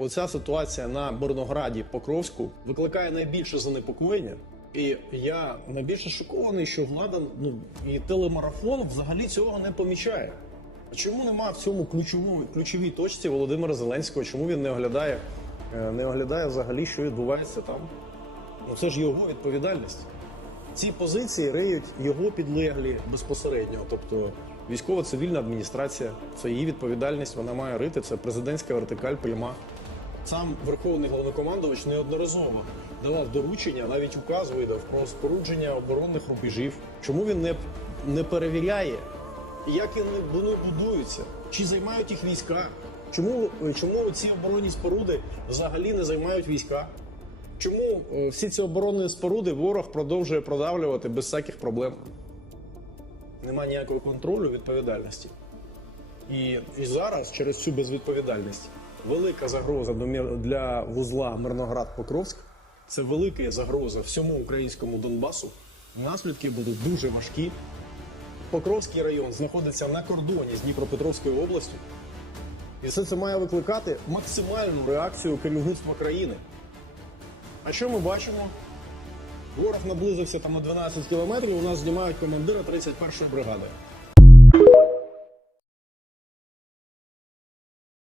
оця ситуація на Борнограді Покровську викликає найбільше занепокоєння. І я найбільше шокований, що влада ну і телемарафон взагалі цього не помічає. А чому нема в цьому ключовому ключовій точці Володимира Зеленського? Чому він не оглядає, е, не оглядає взагалі, що відбувається там? Ну це ж його відповідальність. Ці позиції риють його підлеглі безпосередньо. Тобто військово-цивільна адміністрація, це її відповідальність, вона має рити. Це президентська вертикаль пряма. Сам верховний головнокомандувач неодноразово давав доручення, навіть указ видав про спорудження оборонних рубежів. Чому він не, не перевіряє, як вони будуються, чи займають їх війська? Чому, чому ці оборонні споруди взагалі не займають війська? Чому е, всі ці оборонні споруди ворог продовжує продавлювати без всяких проблем? Нема ніякого контролю відповідальності. І, і зараз через цю безвідповідальність велика загроза для вузла Мирноград-Покровськ. Це велика загроза всьому українському Донбасу. Наслідки будуть дуже важкі. Покровський район знаходиться на кордоні з Дніпропетровською областю. І все це має викликати максимальну реакцію керівництва країни. А що ми бачимо? Ворог наблизився там на 12 кілометрів. У нас знімають командира 31-ї бригади.